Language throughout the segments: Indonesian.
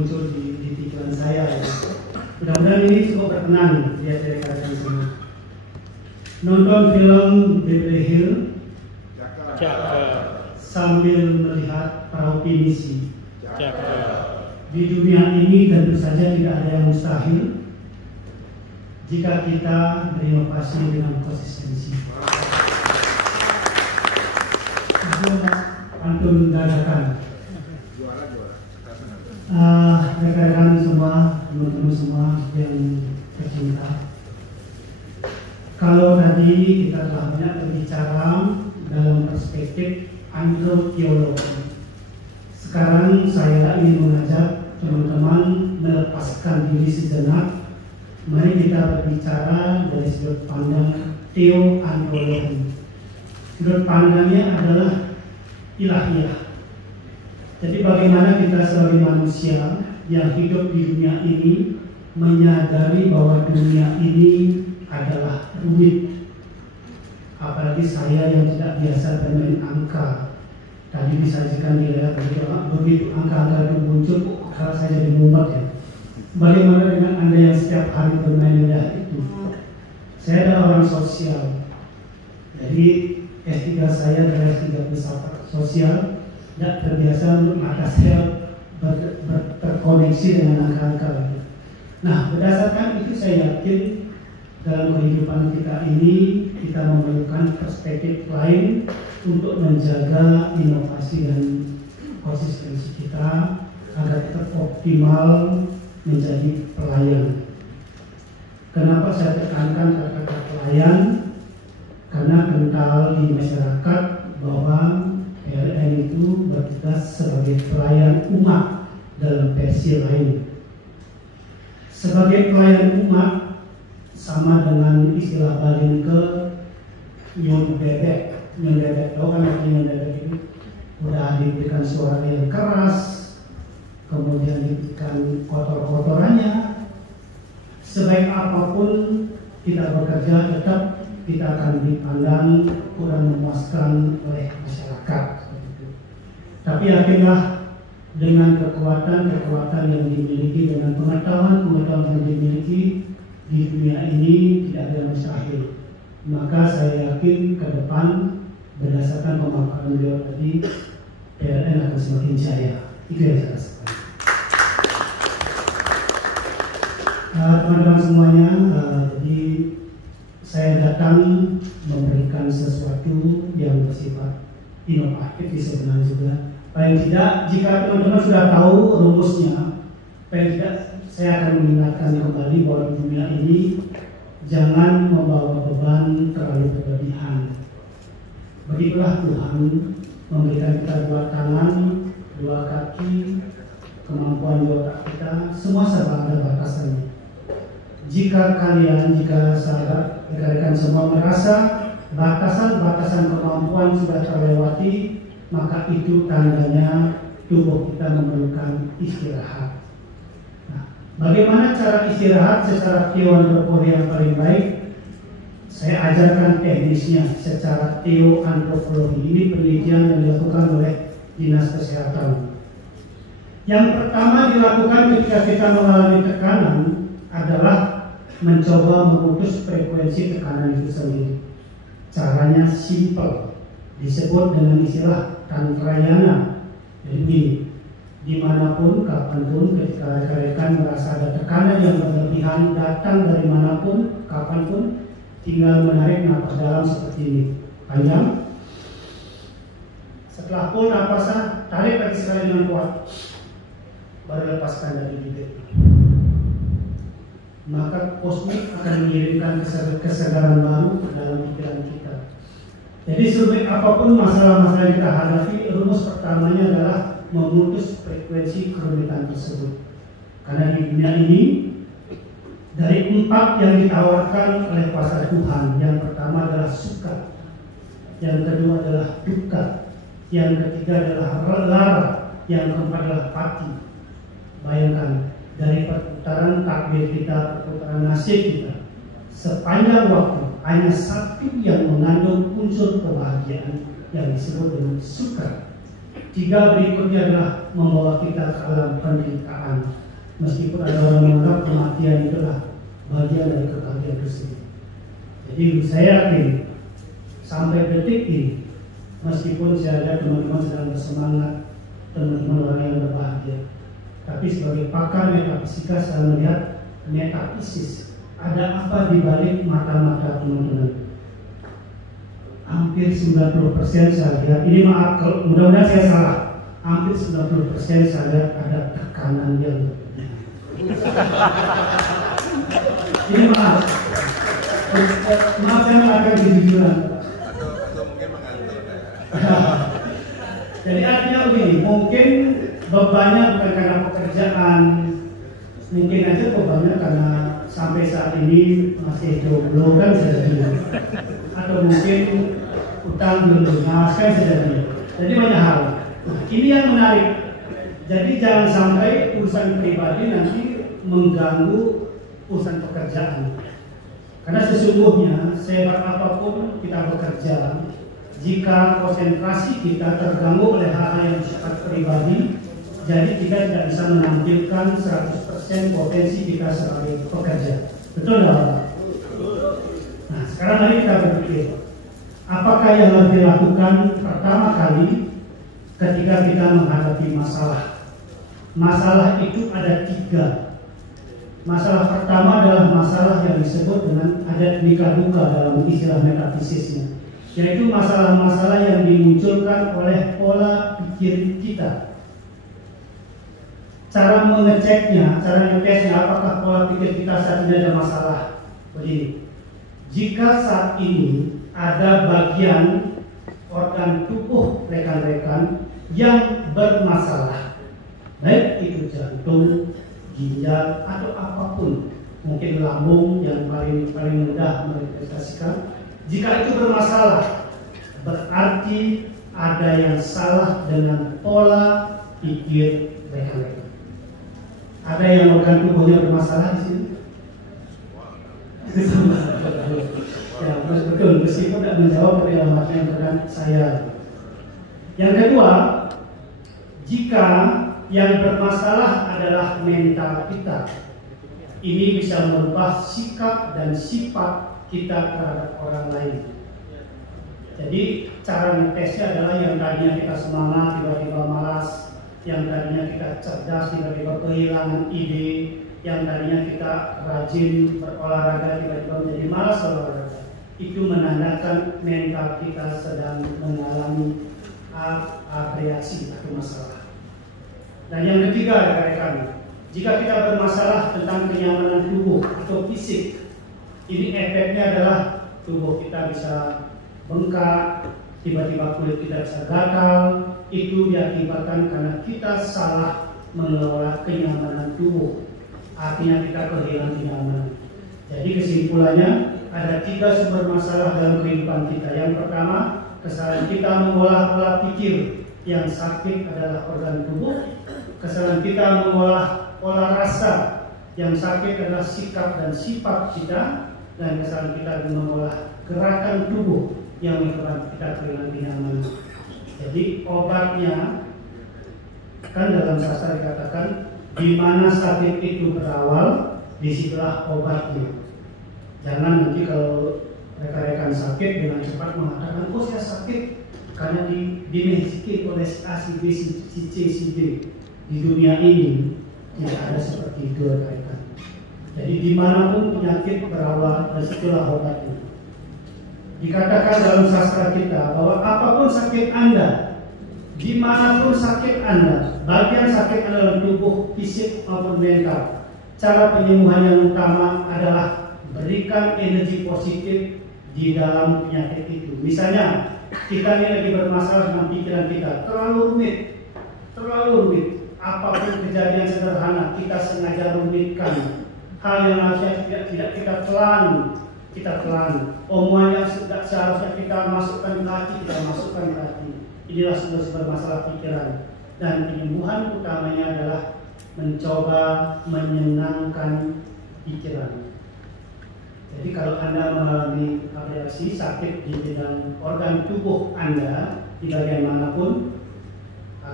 muncul di pikiran saya. Mudah-mudahan ini cukup berkenan lihat dari kalian semua. Nonton film Beverly Hills sambil melihat perahu pinisi. Di dunia ini tentu saja tidak ada yang mustahil jika kita berinovasi dengan konsistensi. Pantun dadakan. Rekan-rekan semua, teman-teman semua yang tercinta, kalau tadi kita telah banyak berbicara dalam perspektif androgeologi, sekarang saya ingin mengajak teman-teman melepaskan diri sejenak. Mari kita berbicara dari sudut pandang teoantropologi. Sudut pandangnya adalah ilahiyah. Jadi bagaimana kita sebagai manusia yang hidup di dunia ini menyadari bahwa dunia ini adalah rumit. Apalagi saya yang tidak biasa bermain angka. Tadi disajikan di layar begitu angka-angka itu muncul, kalau saya jadi mumet ya. Bagaimana dengan Anda yang setiap hari bermain layar itu? Saya adalah orang sosial. Jadi S3 saya adalah S3 filsafat sosial. Tidak terbiasa untuk mata saya terkoneksi dengan angka-angka. Nah, berdasarkan itu saya yakin dalam kehidupan kita ini kita memerlukan perspektif lain untuk menjaga inovasi dan konsistensi kita agar tetap optimal menjadi pelayan. Kenapa saya tekankan kata-kata pelayan? Karena kental di masyarakat bahwa PLN itu bertugas sebagai pelayan umat dalam versi lain. Sebagai pelayan umat sama dengan istilah Balin ke nyon bebek. Nyon bebek, tahu kan artinya nyon bebek itu? Udah diberikan suara yang keras, kemudian diberikan kotor-kotorannya. Sebaik apapun kita bekerja, tetap kita akan dipandang kurang memuaskan oleh masyarakat. Tapi yakinlah dengan kekuatan yang dimiliki, dengan pengetahuan yang dimiliki di dunia ini tidak ada yang mustahil. Maka saya yakin ke depan berdasarkan pemaparan beliau tadi, PLN akan semakin jaya. Itu yang saya rasakan. Teman-teman semuanya, jadi saya datang memberikan sesuatu yang bersifat inovatif sebenarnya juga. Paling tidak, jika teman-teman sudah tahu rumusnya, paling tidak saya akan mengingatkan kembali bahwa di dunia ini jangan membawa beban terlalu berlebihan. Begitulah Tuhan memberikan kita dua tangan, dua kaki, kemampuan di otak kita, semua serba ada batasannya. Jika sahabat rekan-rekan semua merasa batasan-batasan kemampuan sudah terlewati, maka itu tandanya tubuh kita memerlukan istirahat. Nah, bagaimana cara istirahat secara teoantropologi yang paling baik? Saya ajarkan teknisnya secara teoantropologi. Ini penelitian yang dilakukan oleh Dinas Kesehatan. Yang pertama dilakukan ketika kita mengalami tekanan adalah mencoba memutus frekuensi tekanan itu sendiri. Caranya simpel, disebut dengan istilah tantrayana. Jadi dimanapun, kapanpun, ketika rekan-rekan merasa ada tekanan yang berlebihan datang dari manapun, kapanpun, tinggal menarik napas dalam seperti ini, panjang. Setelah pun napasnya, tarik lagi sekali dengan kuat, baru lepaskan dari bibir. Maka kosmik akan mengirimkan kesegaran baru ke dalam pikiran kita. Jadi sulit apapun masalah-masalah yang kita hadapi, rumus pertamanya adalah memutus frekuensi kerumitan tersebut. Karena di dunia ini, dari 4 yang ditawarkan oleh kuasa Tuhan, yang pertama adalah suka, yang kedua adalah duka, yang ketiga adalah lara, yang keempat adalah pati. Bayangkan, dari perputaran takdir kita, perputaran nasib kita, sepanjang waktu hanya satu yang mengandung unsur kebahagiaan yang disebut dengan suka. Tiga berikutnya adalah membawa kita ke alam penderitaan. Meskipun ada orang menganggap kematian itulah bagian dari kebahagiaan tersebut. Jadi saya yakin sampai detik ini, meskipun saya lihat teman-teman sedang bersemangat, teman-teman orang yang berbahagia, tapi sebagai pakar metafisika saya melihat metafisis, ada apa di balik mata-mata teman-teman? Hampir 90% saya lihat, ini maaf kalau mudah-mudahan saya salah, hampir 90% saya lihat ada tekanan yang berlebihan. Ini maaf saya mengatakan kejujuran. Atau mungkin mengantuk Jadi artinya begini, mungkin bebannya bukan karena pekerjaan, mungkin aja bebannya karena sampai saat ini masih jomblo kan bisa jadi, atau mungkin utang belum lunas kan bisa jadi. Jadi banyak hal. Nah, ini yang menarik. Jadi jangan sampai urusan pribadi nanti mengganggu urusan pekerjaan. Karena sesungguhnya sehebat apapun kita bekerja, jika konsentrasi kita terganggu oleh hal-hal yang bersifat pribadi, jadi kita tidak bisa menampilkan 100% potensi kita sebagai pekerja. Betul nggak? Nah, sekarang mari kita berpikir, apakah yang harus dilakukan pertama kali ketika kita menghadapi masalah? Masalah itu ada 3. Masalah pertama adalah masalah yang disebut dengan adat nikah duka dalam istilah metafisisnya, yaitu masalah-masalah yang dimunculkan oleh pola pikir kita. Cara mengeceknya, cara ngetesnya apakah pola pikir kita saat ini ada masalah. Begini, jika saat ini ada bagian organ tubuh rekan-rekan yang bermasalah, baik itu jantung, ginjal, atau apapun, mungkin lambung yang paling mudah merepresentasikan. Jika itu bermasalah, berarti ada yang salah dengan pola pikir rekan-rekan. Ada yang organ tubuhnya bermasalah di sini? Ya, betul. Meskipun tidak menjawab dari alamat yang terkait saya. Yang kedua, jika yang bermasalah adalah mental kita, ini bisa merubah sikap dan sifat kita terhadap orang lain. Jadi cara ngetesnya adalah yang tadinya kita semangat tiba-tiba malas, yang tadinya kita cerdas tiba-tiba kehilangan ide, yang tadinya kita rajin berolahraga tiba-tiba menjadi malas berolahraga. Itu menandakan mental kita sedang mengalami reaksi atau masalah. Dan yang ketiga, rekan-rekan, jika kita bermasalah tentang kenyamanan tubuh atau fisik, ini efeknya adalah tubuh kita bisa bengkak, tiba-tiba kulit kita bisa gatal. Itu diakibatkan karena kita salah mengelola kenyamanan tubuh. Artinya kita kehilangan kenyamanan. Jadi kesimpulannya, ada 3 sumber masalah dalam kehidupan kita. Yang pertama, kesalahan kita mengolah pola pikir. Yang sakit adalah organ tubuh. Kesalahan kita mengolah pola rasa. Yang sakit adalah sikap dan sifat kita. Dan kesalahan kita mengolah gerakan tubuh yang menyebabkan kita kehilangan kenyamanan. Jadi obatnya, kan dalam sastra dikatakan, di mana sakit itu berawal, disitulah obatnya. Jangan nanti kalau rekan-rekan sakit dengan cepat mengatakan, oh saya sakit karena dimiliki oleh A, si B, si C, si D. Di dunia ini tidak ada seperti itu, rekan-rekan. Jadi dimanapun penyakit berawal, disitulah obatnya. Dikatakan dalam sastra kita bahwa apapun sakit Anda, dimanapun sakit Anda, bagian sakit Anda dalam tubuh, fisik maupun mental, cara penyembuhan yang utama adalah berikan energi positif di dalam penyakit itu. Misalnya, kita ini lagi bermasalah dengan pikiran kita, terlalu rumit. Apapun kejadian sederhana, kita sengaja rumitkan. Hal yang harusnya tidak kita telan. Omongan yang tidak seharusnya kita masukkan ke hati, kita masukkan ke hati. Inilah sumber masalah pikiran. Dan penyembuhan utamanya adalah mencoba menyenangkan pikiran. Jadi kalau Anda mengalami reaksi sakit di bidang organ tubuh Anda, di bagian manapun,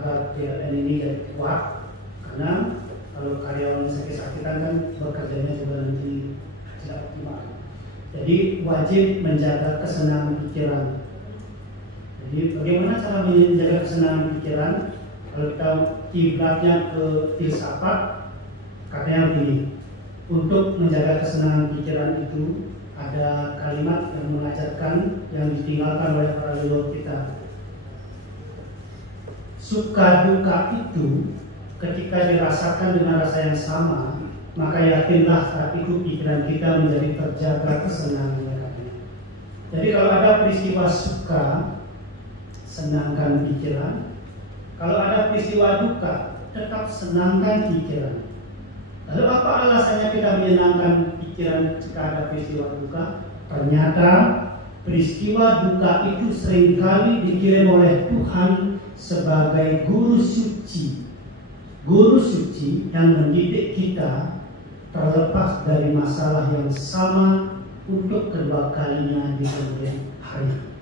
agar PLN ini jadi kuat, karena kalau karyawan sakit-sakitan kan bekerjanya juga nanti tidak optimal. Jadi wajib menjaga kesenangan pikiran. Jadi bagaimana cara menjaga kesenangan pikiran? Kalau kita kiblatnya ke filsafat, katanya begini: untuk menjaga kesenangan pikiran itu ada kalimat yang mengajarkan, yang ditinggalkan oleh para leluhur kita. Suka duka itu ketika dirasakan dengan rasa yang sama, maka yakinlah saat itu pikiran kita menjadi terjaga kesenangannya. Jadi kalau ada peristiwa suka, senangkan pikiran. Kalau ada peristiwa duka, tetap senangkan pikiran. Lalu apa alasannya kita menyenangkan pikiran jika ada peristiwa duka? Ternyata peristiwa duka itu seringkali dikirim oleh Tuhan sebagai guru suci yang mendidik kita terlepas dari masalah yang sama untuk kedua kalinya di kemudian hari.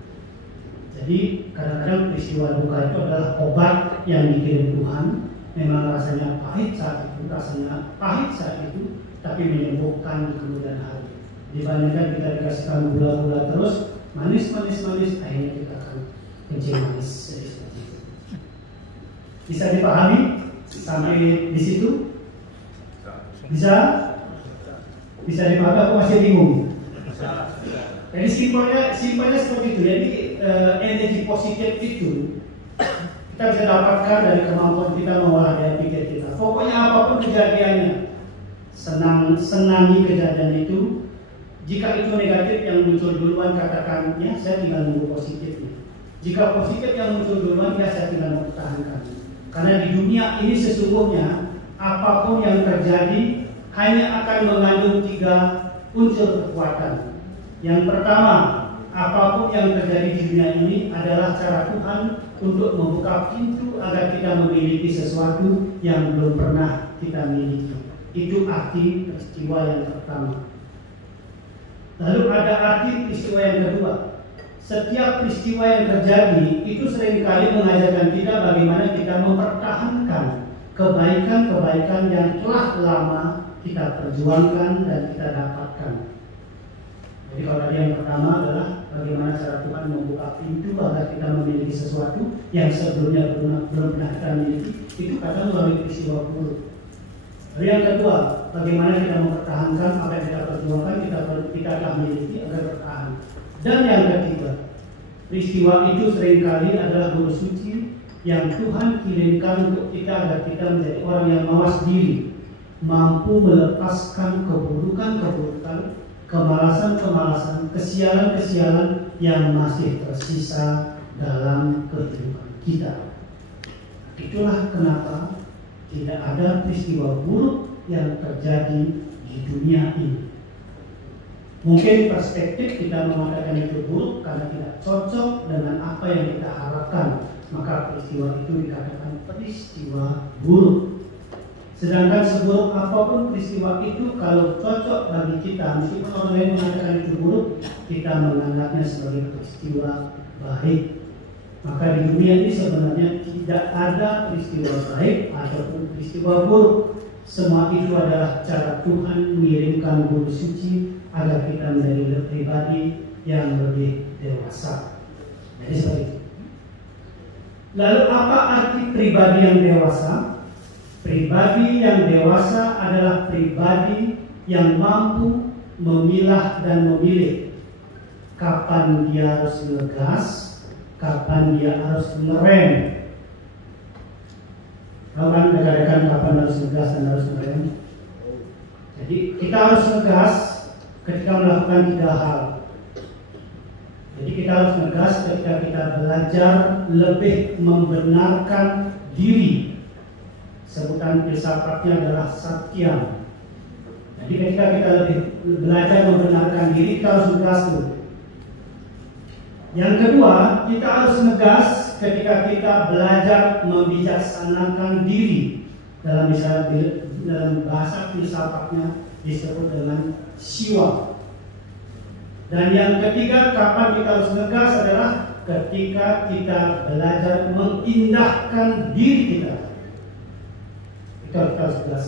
Jadi kadang-kadang peristiwa duka itu adalah obat yang dikirim Tuhan. Memang rasanya pahit saat itu, tapi menyembuhkan di kemudian hari. Dibandingkan kita dikasihkan gula-gula terus, manis, akhirnya kita akan kencing manis. Bisa dipahami sampai di situ? Bisa dipahami? Aku masih bingung. Jadi simpelnya seperti itu. Jadi energi positif itu kita bisa dapatkan dari kemampuan kita mengolah daya pikir kita. Pokoknya apapun kejadiannya, senangi kejadian itu. Jika itu negatif yang muncul duluan, katakan ya saya tinggal nunggu positifnya. Jika positif yang muncul duluan, ya saya tinggal mempertahankan. Karena di dunia ini sesungguhnya apapun yang terjadi hanya akan mengandung 3 unsur kekuatan. Yang pertama, apapun yang terjadi di dunia ini adalah cara Tuhan untuk membuka pintu agar kita memiliki sesuatu yang belum pernah kita miliki. Itu arti peristiwa yang pertama. Lalu ada arti peristiwa yang kedua. Setiap peristiwa yang terjadi itu seringkali mengajarkan kita bagaimana kita mempertahankan kebaikan-kebaikan yang telah lama kita perjuangkan dan kita dapatkan. Jadi kalau tadi yang pertama adalah bagaimana cara Tuhan membuka pintu agar kita memiliki sesuatu yang sebelumnya belum pernah kita miliki, itu kadang melalui peristiwa buruk. Lalu yang kedua, bagaimana kita mempertahankan apa yang kita perjuangkan, kita telah miliki agar bertahan. Dan yang ketiga, peristiwa itu seringkali adalah guru suci yang Tuhan kirimkan untuk kita agar kita menjadi orang yang mawas diri, mampu melepaskan keburukan-keburukan, kemalasan-kemalasan, kesialan-kesialan yang masih tersisa dalam kehidupan kita. Itulah kenapa tidak ada peristiwa buruk yang terjadi di dunia ini. Mungkin perspektif kita mengatakan itu buruk karena tidak cocok dengan apa yang kita harapkan, maka peristiwa itu dikatakan peristiwa buruk. Sedangkan seburuk apapun peristiwa itu, kalau cocok bagi kita, meskipun orang lain mengatakan itu buruk, kita menganggapnya sebagai peristiwa baik. Maka di dunia ini sebenarnya tidak ada peristiwa baik ataupun peristiwa buruk. Semua itu adalah cara Tuhan mengirimkan guru suci agar kita menjadi pribadi yang lebih dewasa. Jadi seperti itu. Lalu apa arti pribadi yang dewasa? Pribadi yang dewasa adalah pribadi yang mampu memilah dan memilih kapan dia harus ngegas, kapan dia harus ngerem. Kapan bedakan kapan harus ngegas dan harus ngerem? Jadi kita harus ngegas ketika melakukan 3 hal. Jadi kita harus ngegas ketika kita belajar lebih membenarkan diri. Sebutan filsafatnya adalah satya. Jadi ketika kita lebih belajar membenarkan diri, kita harus ngegas dulu. Yang kedua, kita harus ngegas ketika kita belajar membijaksanakan diri. Dalam bahasa filsafatnya disebut dengan siwa. Dan yang ketiga, kapan kita harus ngegas adalah ketika kita belajar mengindahkan diri kita. Itu harus jelas.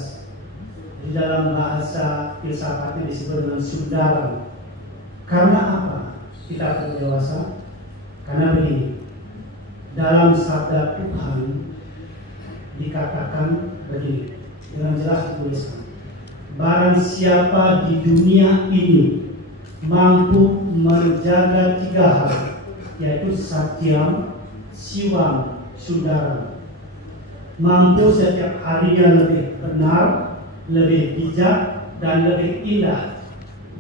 Di dalam bahasa filsafatnya disebut dengan sundaram. Karena apa kita akan dewasa? Karena begini, dalam sabda Tuhan dikatakan begini, dengan jelas dituliskan, barang siapa di dunia ini mampu menjaga 3 hal, yaitu satyam, siwam, sundaram, mampu setiap harinya lebih benar, lebih bijak, dan lebih indah,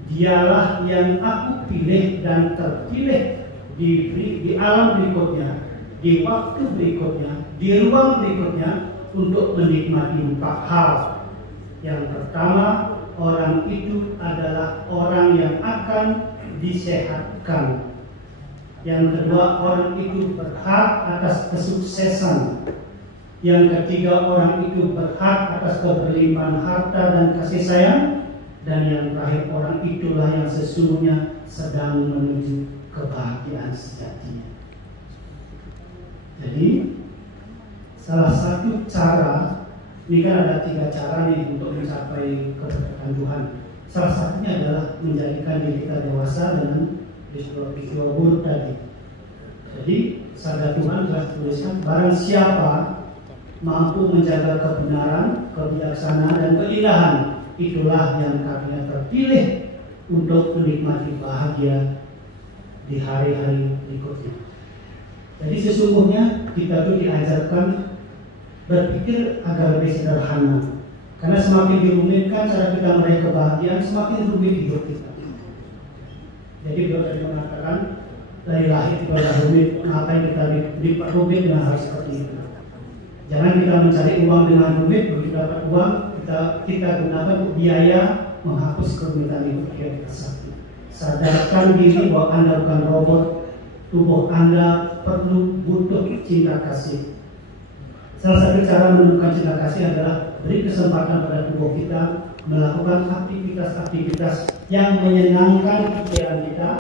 dialah yang aku pilih dan terpilih di alam berikutnya, di waktu berikutnya, di ruang berikutnya untuk menikmati 4 hal. Yang pertama, orang itu adalah orang yang akan disehatkan. Yang kedua, orang itu berhak atas kesuksesan. Yang ketiga, orang itu berhak atas keberlimpahan harta dan kasih sayang. Dan yang terakhir, orang itulah yang sesungguhnya sedang menuju kebahagiaan sejatinya. Jadi salah satu cara, ini kan ada 3 cara nih untuk mencapai keberkatan Tuhan. Salah satunya adalah menjadikan diri kita dewasa dengan peristiwa buruk tadi. Jadi sabda Tuhan telah tuliskan, barang siapa mampu menjaga kebenaran, kebijaksanaan, dan keindahan, itulah yang kakinya terpilih untuk menikmati bahagia di hari-hari berikutnya. Jadi sesungguhnya kita tuh diajarkan berpikir agar lebih sederhana. Karena semakin dirumitkan cara kita meraih kebahagiaan, semakin rumit hidup kita. Jadi beliau tadi mengatakan dari lahir kita sudah rumit, ngapain kita diperrumit dengan hal seperti itu. Jangan kita mencari uang dengan rumit, begitu dapat uang kita gunakan untuk biaya menghapus kerumitan hidup kita. Sadarkan diri bahwa Anda bukan robot, tubuh Anda butuh cinta kasih. Salah satu cara menemukan cinta kasih adalah beri kesempatan pada tubuh kita melakukan aktivitas-aktivitas yang menyenangkan pikiran kita.